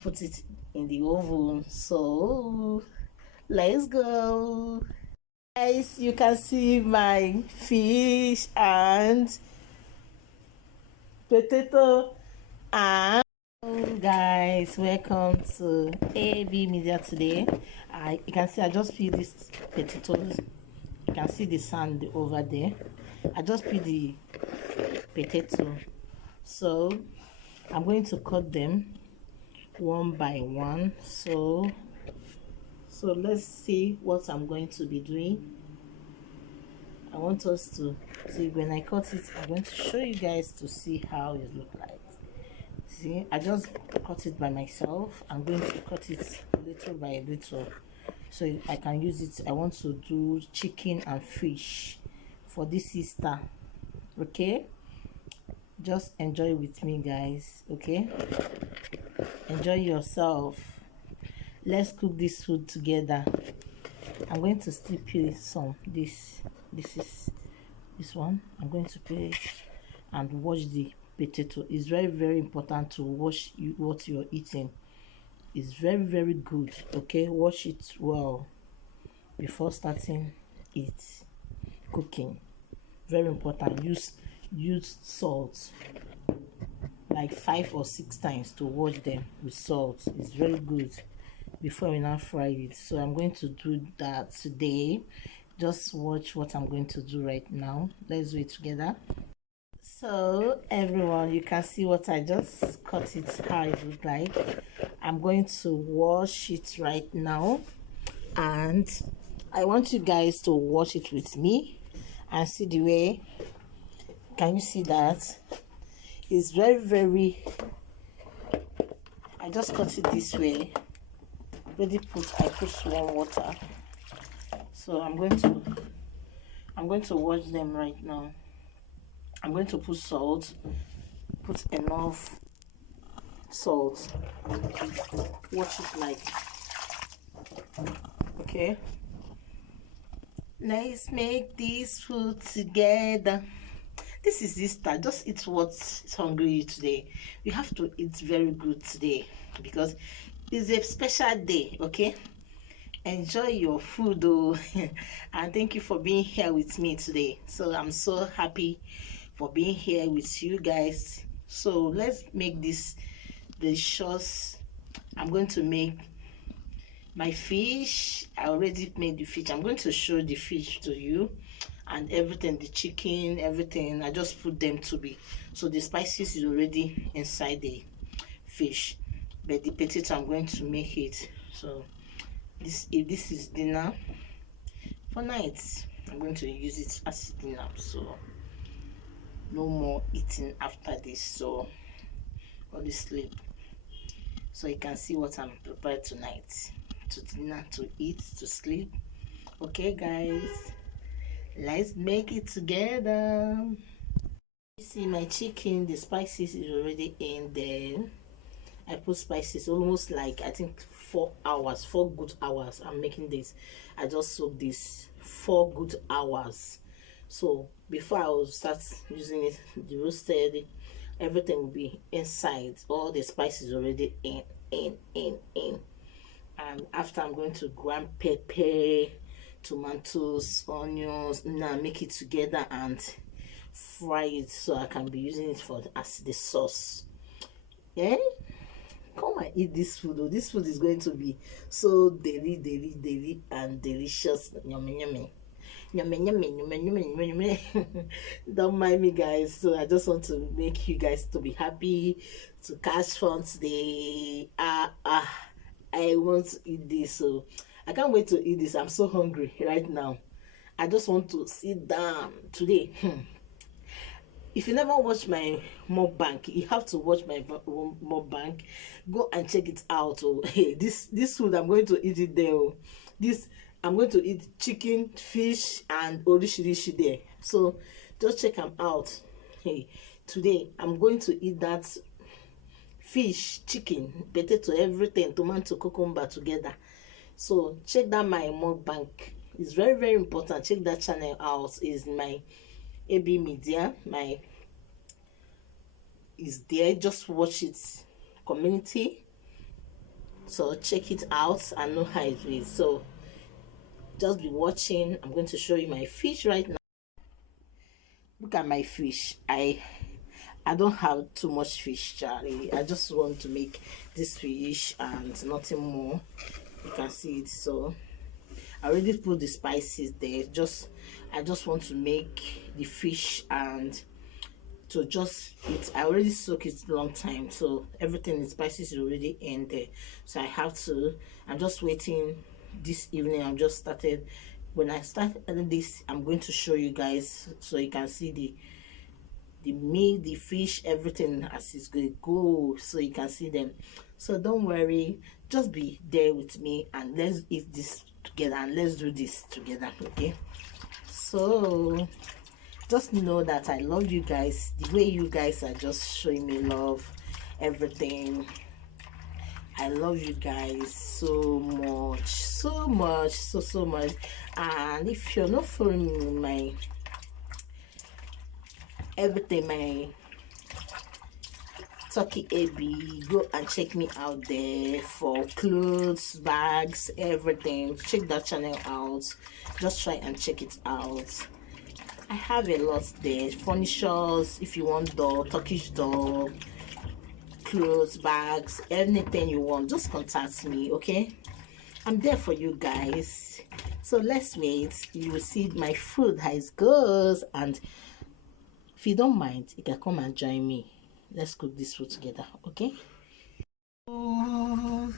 put it in the oven. So let's go. Guys, you can see my fish and potato. And guys, welcome to AB Media today. You can see I just peel this potatoes. You can see the sand over there. I just peel the potato, so I'm going to cut them one by one. So let's see what I'm going to be doing. I want us to see when I cut it. I'm going to show you guys to see how it looks like. See, I just cut it by myself. I'm going to cut it little by little so I can use it. I want to do chicken and fish for this Easter. Okay, just enjoy with me, guys. Okay, enjoy yourself. Let's cook this food together. I'm going to still peel some. This is this one. I'm going to peel it and wash the potato. It's very important to wash what you're eating. It's very good. Okay, wash it well before starting it cooking. Very important. Use salt like 5 or 6 times to wash them with salt. It's very good before we now fry it. So I'm going to do that today. Just watch what I'm going to do right now. Let's do it together. So everyone, you can see what I just cut it, how it looks like. I'm going to wash it right now, and I want you guys to watch it with me and see the way. Can you see that? It's very I just cut it this way. I put warm water, so I'm going to wash them right now. I'm going to put salt, put enough salt, wash it like, okay. Let's make this food together. This is Easter. Just eat what's hungry you today. You have to eat very good today because it's a special day. Okay, enjoy your food though. And thank you for being here with me today. So I'm so happy for being here with you guys. So let's make this delicious. I'm going to make my fish. I already made the fish. I'm going to show the fish to you and everything, the chicken, everything. I just put them to be, so the spices is already inside the fish, but the potato I'm going to make it. So this is dinner for night. I'm going to use it as dinner, so no more eating after this. So only sleep. So you can see what I'm prepared tonight, to dinner, to eat, to sleep. Okay guys, let's make it together. You see my chicken, the spices is already in there. I put spices almost like, I think 4 hours, 4 good hours. I'm making this. I just soak this 4 good hours. So before I will start using it, the roasted, everything will be inside. All the spices already in. And after, I'm going to grind pepper, tomatoes, onions. Now make it together and fry it, so I can be using it for as the sauce. Yeah, come and eat this food. Oh, this food is going to be so deli and delicious. Yummy. Don't mind me, guys. So I just want to make you guys to be happy, to catch fun today. I want to eat this, so I can't wait to eat this. I'm so hungry right now. I just want to sit down today. If you never watch my mukbang, you have to watch my mukbang. Go and check it out. Oh, hey, this food, I'm going to eat it there. Oh. This, I'm going to eat chicken, fish, and orishirishi there. So just check them out. Hey, today I'm going to eat that fish, chicken, potato, everything, tomato, cucumber together. So check that my mukbang. It's very important. Check that channel out. Is my AB Media. My is there. Just watch it. Community. So check it out and know how it is. So just be watching. I'm going to show you my fish right now. Look at my fish. I don't have too much fish, Charlie. I just want to make this fish and nothing more. You can see it. So I already put the spices there. I just want to make the fish and to just eat. I already soak it long time, so everything, the spices is already in there. So I'm just waiting this evening. I'm just started. When I start this, I'm going to show you guys so you can see the meat, the fish, everything as it's going to go, so you can see them. So don't worry, just be there with me and let's eat this together and let's do this together. Okay, so just know that I love you guys. The way you guys are just showing me love, everything, I love you guys so much, so much, so much. And if you're not following me in my everything, my Turkey AB, go and check me out there for clothes, bags, everything. Check that channel out. Just try and check it out. I have a lot there. Furnitures, if you want doll, Turkish doll, clothes, bags, anything you want, just contact me. Okay, I'm there for you guys. So let's wait. You will see my food, how it goes, and if you don't mind, you can come and join me. Let's cook this food together. Okay, ooh,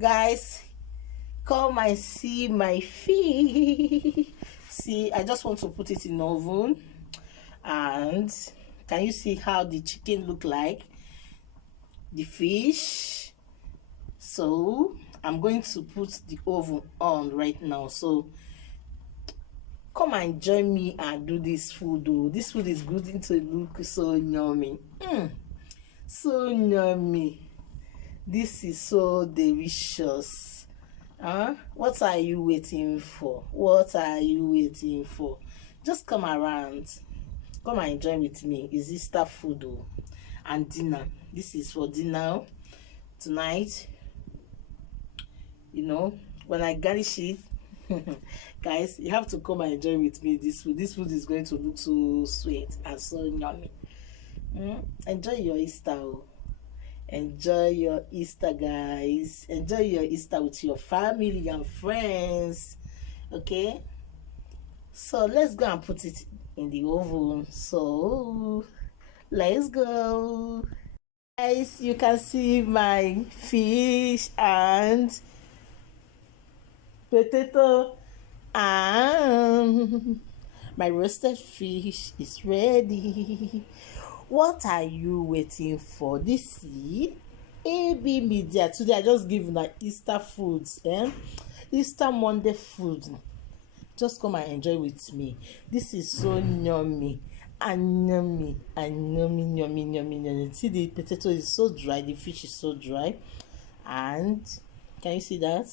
guys, come and see my fish. See, I just want to put it in the oven. And can you see how the chicken look like, the fish? So I'm going to put the oven on right now. So come and join me and do this food. Though this food is good to look so yummy. So yummy. This is so delicious. What are you waiting for? What are you waiting for? Just come around, come and enjoy with me. It's Easter food and dinner. This is for dinner tonight. You know, when I garnish it, guys, you have to come and enjoy with me this food. This food is going to look so sweet and so yummy. Enjoy your Easter. Enjoy your Easter, guys. Enjoy your Easter with your family and friends. Okay, so let's go and put it in the oven. So let's go, guys. You can see my fish and potato, and my roasted fish is ready. What are you waiting for? This is AB Media. Today I just give you Easter foods, Easter Monday food. Just come and enjoy with me. This is so yummy and yummy and yummy. See, the potato is so dry, the fish is so dry, and can you see that?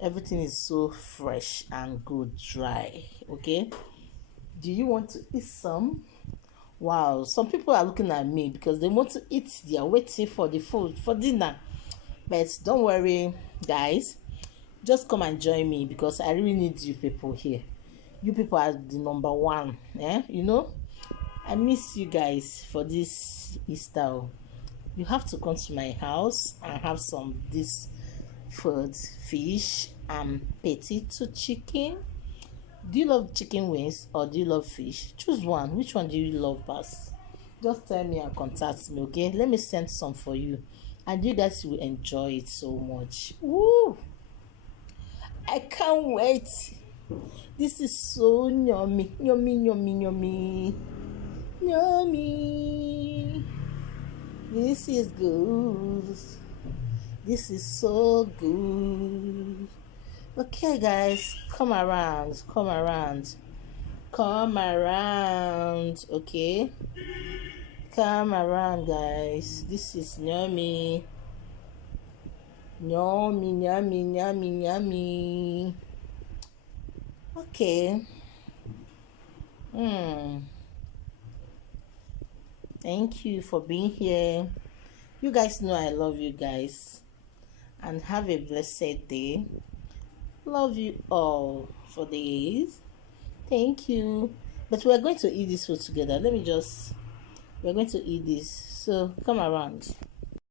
Everything is so fresh and good, dry. Okay, do you want to eat some? Wow, some people are looking at me because they want to eat. They are waiting for the food for dinner. But don't worry, guys. Just come and join me because I really need you people here. You people are the number one. You know, I miss you guys for this Easter. You have to come to my house and have some this food, fish and potato chicken. Do you love chicken wings or do you love fish? Choose one. Which one do you love best? Just tell me and contact me, okay? Let me send some for you. And you guys will enjoy it so much. Woo! I can't wait. This is so yummy. Yummy. This is good. This is so good. Okay, guys, come around, okay? Come around, guys. This is yummy. Okay. Thank you for being here. You guys know I love you guys. and have a blessed day. Love you all for days. Thank you. But we're going to eat this food together. We're going to eat this. So come around.